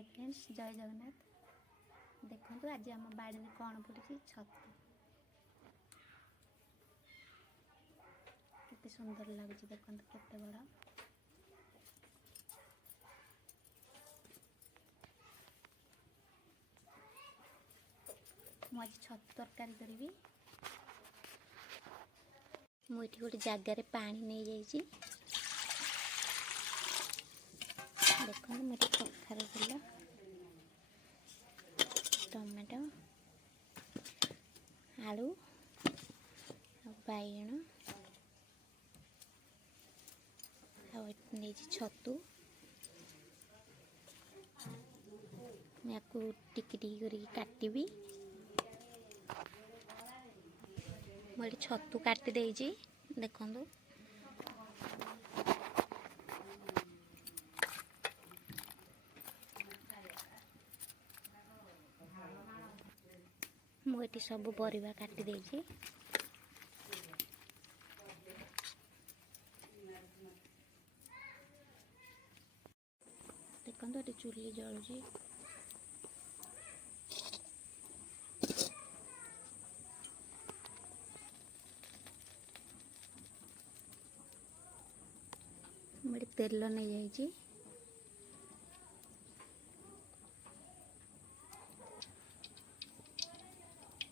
Hi friends, जय जगन्नाथ। देखो आज आम बाड़ी में कौन फुटी छतु केते सुंदर लगुच। देखो केते बड़ा मुझे छतु तरकारी करी। मुझे गोटे जगार पानी नहीं जाइए। देखो मुझे कखारू फुल, टमाटो, आलू, बैगण नहीं छतु या टिकी टिकी कर काटबी। मुझे छतु काटी देजी। देखो मुझे सब परिवा काटी देजी। देखो ये चुली जलुची। मुझे तेल नहीं जाइए।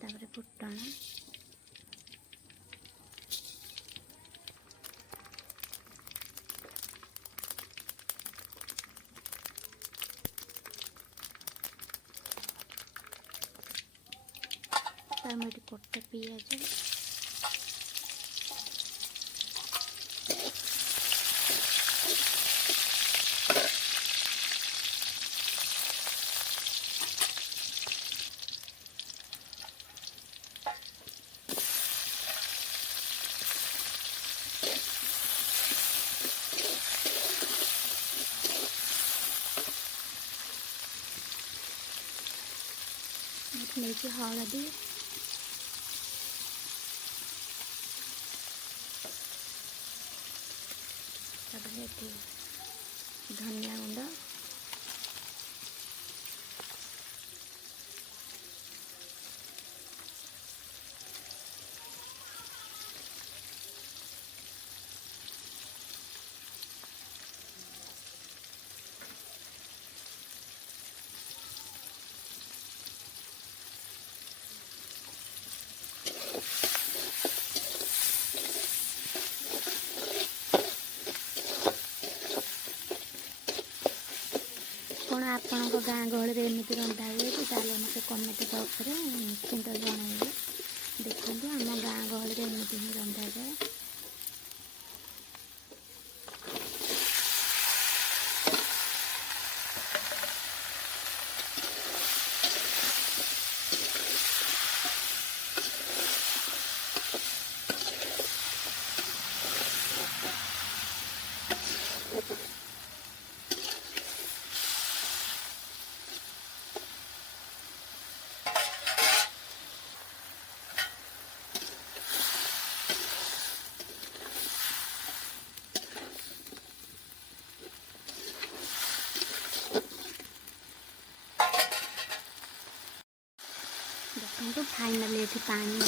तापर फुटण, तापर कटा पियाज, नहीं हलदी, धनिया गुंड, कौन आपण गाँ गहली एमती रंधा हुए कि मत कमेंट बॉक्स में निश्चिंत जनइबे। देखो आम गाँ गहली एमती ही रंधा जाए। देखो फाइनली ये पानी